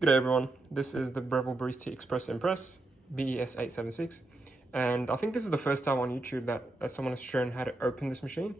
G'day everyone, this is the Barista Express Impress BES876, and I think this is the first time on YouTube that someone has shown how to open this machine.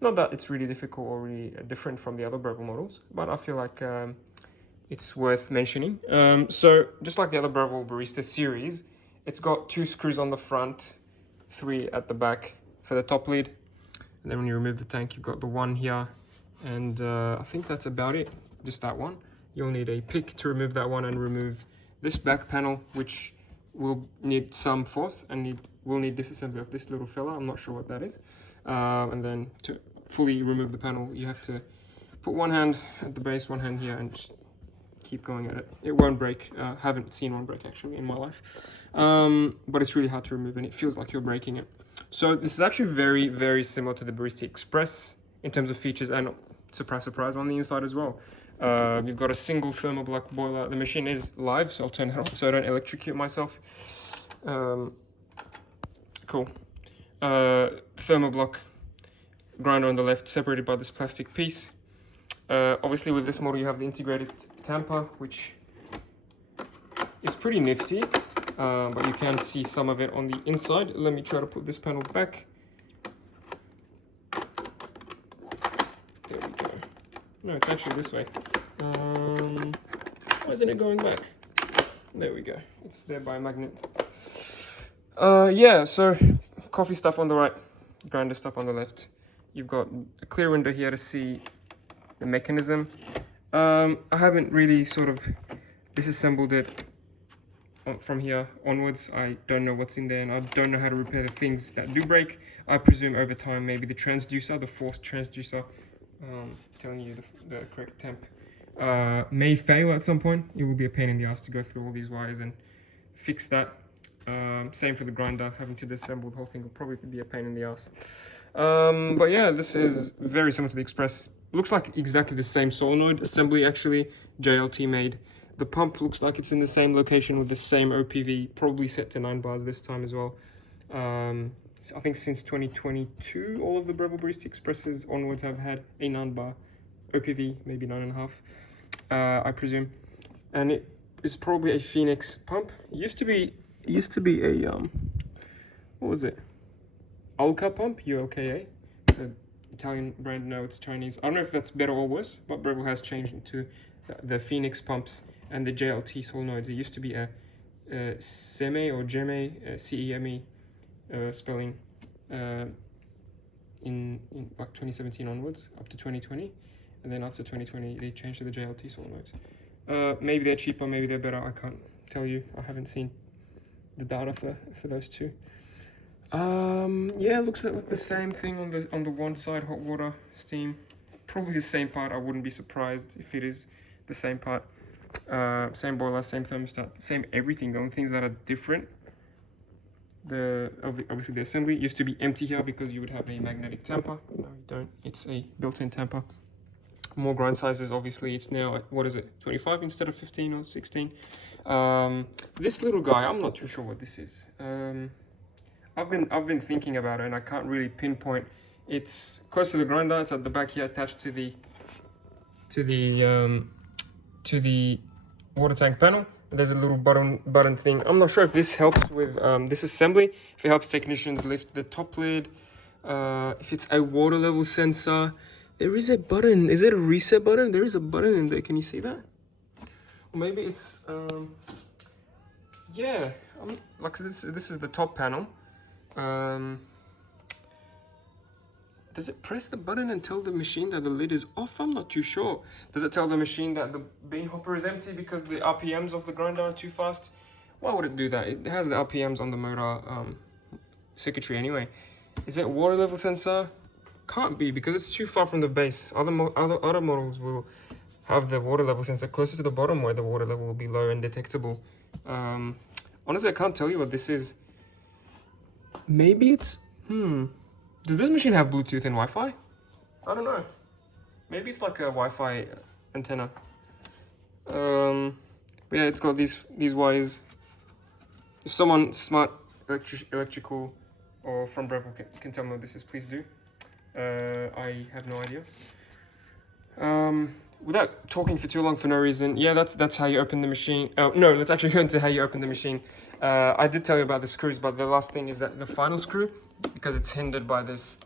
Not that it's really difficult or really different from the other Breville models, but I feel like it's worth mentioning. So just like the other Breville Barista series, it's got 2 screws on the front, 3 at the back for the top lid, and then when you remove the tank you've got the one here, and I think that's about it, just that one. You'll need a pick to remove that one and remove this back panel, which will need some force and will need disassembly of this little fella. I'm not sure what that is. And then to fully remove the panel, you have to put one hand at the base, one hand here, and just keep going at it. It won't break. Haven't seen one break actually in my life. But it's really hard to remove and it feels like you're breaking it. So this is actually very, very similar to the Barista Express in terms of features and surprise, surprise on the inside as well. You've got a single thermoblock boiler. The machine is live, so I'll turn it off so I don't electrocute myself. Cool. Thermoblock grinder on the left, separated by this plastic piece. Obviously with this model you have the integrated tamper, which is pretty nifty, but you can see some of it on the inside. Let me try to put this panel back. There we go. No, it's actually this way. Why isn't it going back? There we go. It's there by a magnet. Yeah, so coffee stuff on the right, grinder stuff on the left. You've got a clear window here to see the mechanism. I haven't really sort of disassembled it from here onwards. I don't know what's in there and I don't know how to repair the things that do break. I presume over time maybe the transducer, the forced transducer, telling you the correct temp, may fail at some point. It will be a pain in the ass to go through all these wires and fix that. Same for the grinder, having to disassemble the whole thing will probably be a pain in the ass. But yeah, this is very similar to the Express. Looks like exactly the same solenoid assembly actually, JLT made. The pump looks like it's in the same location with the same OPV, probably set to 9 bars this time as well. I think since 2022, all of the Breville Barista Expresses onwards have had a 9 bar OPV, maybe 9.5, I presume. And it is probably a Phoenix pump. It used to be a what was it? Ulka pump, ULKA. It's an Italian brand. No, it's Chinese. I don't know if that's better or worse, but Breville has changed into the Phoenix pumps and the JLT solenoids. It used to be a Seme or Geme, CEME spelling, in like 2017 onwards up to 2020, and then after 2020 they changed to the JLT solenoids. Maybe they're cheaper, maybe they're better. I can't tell you. I haven't seen the data for those two. Yeah, it looks like the same thing on the one side, hot water, steam. Probably the same part. I wouldn't be surprised if it is the same part. Same boiler, same thermostat, same everything. The only things that are different, obviously the assembly used to be empty here because you would have a magnetic tamper. No, you don't. It's a built-in tamper. More grind sizes, obviously. It's now at, what is it, 25 instead of 15 or 16. This little guy, I'm not too sure what this is. I've been thinking about it and I can't really pinpoint. It's close to the grinder. It's at the back here, attached to the water tank panel. There's a little button thing. I'm not sure if this helps with this assembly, if it helps technicians lift the top lid, if it's a water level sensor. There is a button. Is it a reset button? There is a button in there. Can you see that? Or maybe it's yeah. Like this is the top panel. Does it press the button and tell the machine that the lid is off? I'm not too sure. Does it tell the machine that the bean hopper is empty because the RPMs of the grinder are too fast? Why would it do that? It has the RPMs on the motor circuitry anyway. Is it water level sensor? Can't be, because it's too far from the base. Other models will have the water level sensor closer to the bottom where the water level will be low and detectable. Honestly, I can't tell you what this is. Maybe it's... Does this machine have Bluetooth and Wi-Fi? I don't know. Maybe it's like a Wi-Fi antenna. But yeah, it's got these wires. If someone smart electrical or from Breville can tell me what this is, please do. I have no idea. without talking for too long for no reason, yeah, that's how you open the machine. Oh, no, let's actually go into how you open the machine. I did tell you about the screws, but the last thing is that the final screw, because it's hindered by this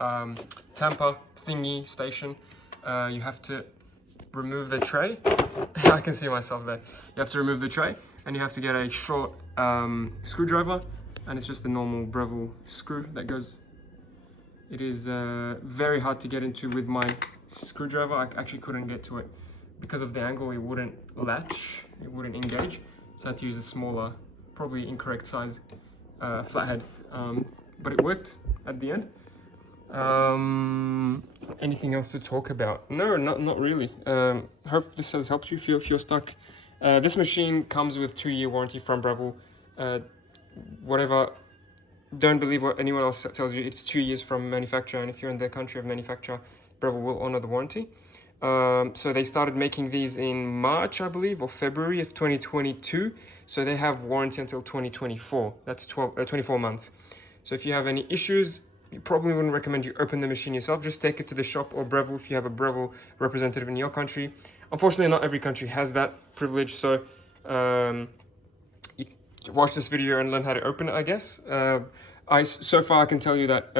tamper thingy station, you have to remove the tray. I can see myself there. You have to remove the tray, and you have to get a short screwdriver, and it's just a normal Breville screw that goes. It is very hard to get into with my screwdriver. I actually couldn't get to it because of the angle. It wouldn't latch, it wouldn't engage, so I had to use a smaller, probably incorrect size flathead, but it worked at the end. Anything else to talk about? No, not really. Hope this has helped you if you're stuck. This machine comes with 2-year warranty from Breville. Whatever, don't believe what anyone else tells you. It's 2 years from manufacturer, and if you're in the country of manufacture, Breville will honor the warranty. So they started making these in March, I believe, or February of 2022. So they have warranty until 2024. That's 24 months. So if you have any issues, you probably wouldn't recommend you open the machine yourself. Just take it to the shop or Breville if you have a Breville representative in your country. Unfortunately, not every country has that privilege. So you watch this video and learn how to open it, I guess. So far, I can tell you that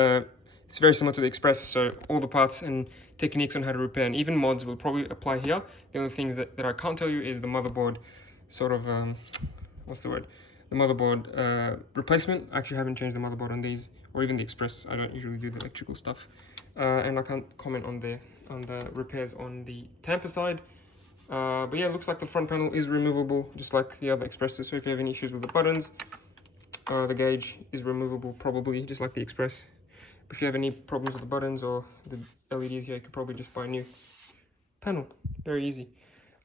it's very similar to the Express. So all the parts and techniques on how to repair and even mods will probably apply here. The only things that I can't tell you is the motherboard sort of, what's the word? The motherboard replacement. I actually haven't changed the motherboard on these, or even the Express. I don't usually do the electrical stuff. And I can't comment on the repairs on the tamper side. But yeah, it looks like the front panel is removable, just like the other Expresses. So if you have any issues with the buttons, the gauge is removable probably, just like the Express. If you have any problems with the buttons or the LEDs here, you could probably just buy a new panel. Very easy.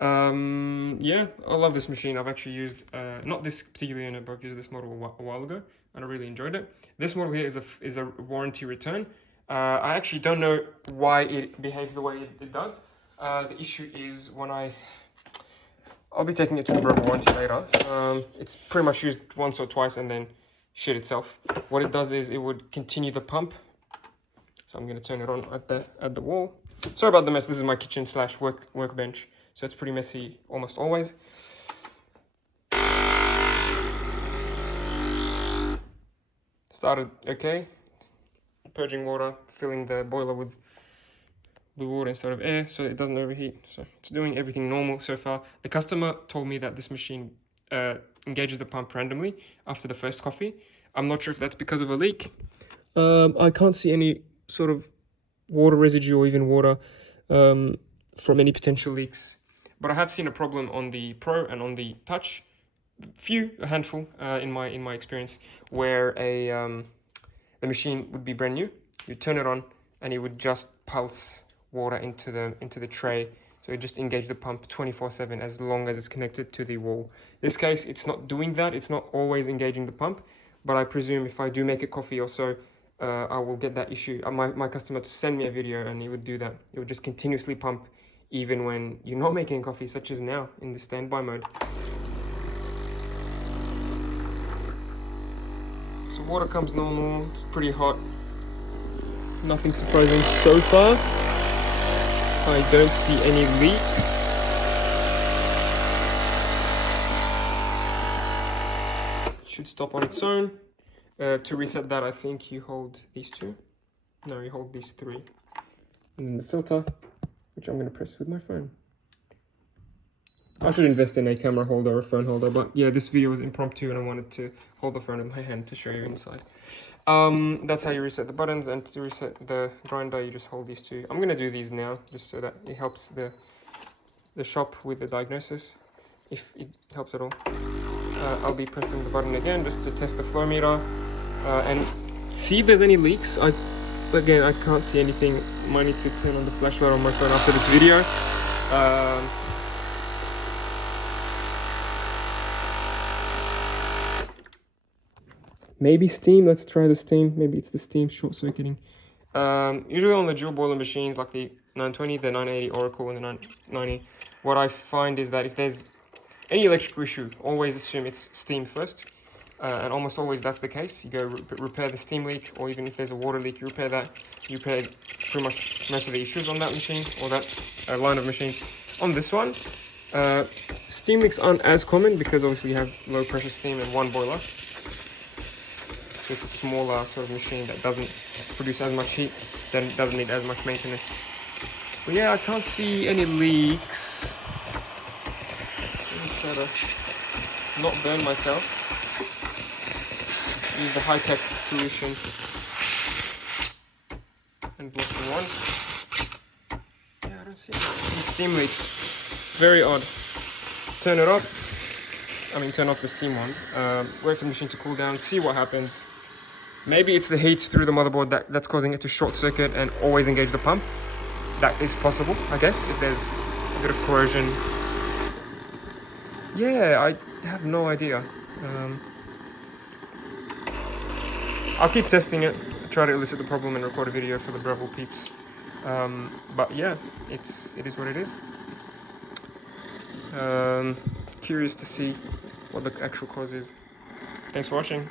Yeah, I love this machine. I've actually used, not this particular unit, but I've used this model a while ago, and I really enjoyed it. This model here is a warranty return. I actually don't know why it behaves the way it does. The issue is when I'll be taking it to the Breville warranty later. It's pretty much used once or twice and then shit itself. What it does is it would continue the pump. So I'm going to turn it on at the wall. Sorry about the mess. This is my kitchen / workbench. So it's pretty messy almost always. Started okay. Purging water, filling the boiler with blue water instead of air so it doesn't overheat. So it's doing everything normal so far. The customer told me that this machine engages the pump randomly after the first coffee. I'm not sure if that's because of a leak. I can't see any sort of water residue or even water from any potential leaks. But I have seen a problem on the Pro and on the Touch, a handful in my experience, where the machine would be brand new. You turn it on and it would just pulse water into the tray. So it just engage the pump 24/7 as long as it's connected to the wall. In this case, it's not doing that. It's not always engaging the pump, but I presume if I do make a coffee or so, I will get that issue. My customer to send me a video and it would do that. It would just continuously pump even when you're not making coffee, such as now in the standby mode. So water comes normal. It's pretty hot. Nothing surprising so far. I don't see any leaks. Should stop on its own. To reset that, I think you hold these two. No, you hold these three. And then the filter, which I'm going to press with my phone. I should invest in a camera holder or a phone holder, but yeah, this video was impromptu and I wanted to hold the phone in my hand to show you inside. That's how you reset the buttons, and to reset the grinder, you just hold these two. I'm going to do these now, just so that it helps the shop with the diagnosis, if it helps at all. I'll be pressing the button again just to test the flow meter and see if there's any leaks. Again, I can't see anything. Might need to turn on the flashlight on my phone after this video. Maybe steam. Let's try the steam. Maybe it's the steam short-circuiting. Usually on the dual boiler machines like the 920, the 980 Oracle, and the 990, what I find is that if there's any electrical issue, always assume it's steam first. And almost always that's the case. You go repair the steam leak, or even if there's a water leak, you repair that. You repair pretty much most of the issues on that machine, or that line of machines. on this one, steam leaks aren't as common because obviously you have low pressure steam and one boiler. So it's a smaller sort of machine that doesn't produce as much heat, then doesn't need as much maintenance. But yeah, I can't see any leaks. Let me try to not burn myself. Use the high-tech solution and block the one. Yeah, I don't see any steam leaks. Very odd. Turn it off. Turn off the steam one. Wait for the machine to cool down. See what happens. Maybe it's the heat through the motherboard that's causing it to short circuit and always engage the pump. That is possible, I guess, if there's a bit of corrosion. Yeah, I have no idea. I'll keep testing it, try to elicit the problem and record a video for the Breville peeps. But yeah, it is what it is. Curious to see what the actual cause is. Thanks for watching.